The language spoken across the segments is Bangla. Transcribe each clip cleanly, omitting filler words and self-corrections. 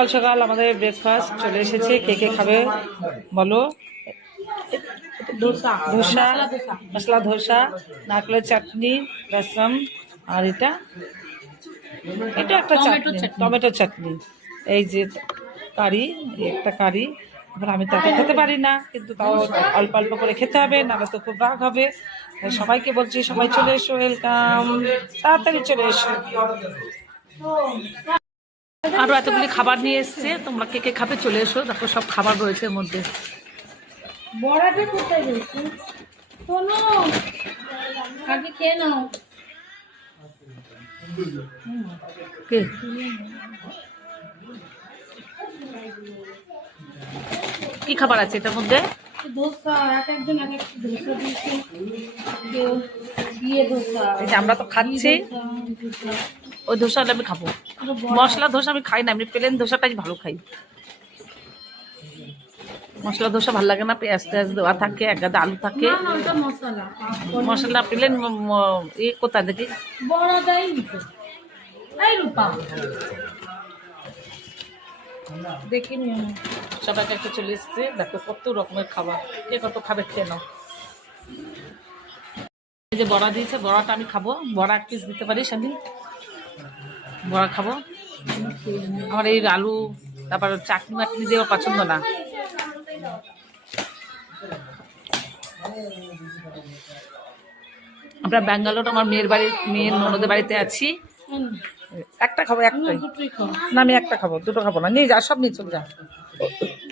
সকাল সকাল আমাদের ব্রেকফাস্ট চলে এসেছে। কে কে খাবে বলো? ধোসা, ধোসা, মশলা ধোসা। মশলা ধোসা, নারকেলের চাটনি, রসম, আর এটা এটা একটা টমেটো চাটনি, চাটনি। টমেটো চাটনি। এই যে কারি, এই একটা কারি। এবার আমি তো এত খেতে পারি না, কিন্তু তাও অল্প অল্প করে খেতে হবে, নাহলে তো খুব রাগ হবে। তাই সবাইকে বলছি, সবাই চলে এসো, ওয়েলকাম, তাড়াতাড়ি চলে এসো। আরো এতগুলি খাবার নিয়ে এসছে, তোমরা কে কে খাবে চলে এসো। দেখো সব খাবার রয়েছে এর মধ্যে। বড়াটা কোথায় গেছে? শোনো, আগে খেয়ে নাও। কে কি খাবার আছে এটার মধ্যে? ধোসা, এক একজন এক একটা ধোসা দিয়েছে। কেউ দিয়ে ধোসা, এই যে আমরা তো খাচ্ছি, ধোসা। ওই ধোসাটা আমি খাবো। মশলা ধোসা আমি খাই না, আমি প্লেন ধোসাটাই ভালো খাই। মশলা ধোসা ভালো লাগে না, পেঁয়াজ টেয়াজ দেওয়া থাকে, এক গাদা আলু থাকে। না না, ওটা মশলা। মশলা প্লেন কোথায় দেখি? বড়াটাই দিতে। এই রূপা, দেখি নিও না। সবাইকে একটা চলে এসছে। দেখো কত রকমের খাবার, কে কত খাবে খেয়ে নাও। এই যে বড়া দিয়েছে, বড়াটা আমি খাবো। বড়া এক পিস দিতে পারিস? আমি বড়া খাবো। আমার এই আলু তারপর চাটনি মাটনি দিয়ে আমার পছন্দ না। আমরা ব্যাঙ্গালোর, আমার মেয়ের ননদের বাড়িতে আছি। একটা খাবো, একটাই। দুটোই খাও। না আমি একটা খাবো, দুটো খাবো না। নিয়ে যা, সব নিয়ে চলে যা।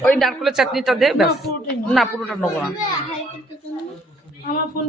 ওই নারকেলের চাটনিটা দে ব্যাস। পুরোটাই না পুরোটা নেবো না। আমার ফোন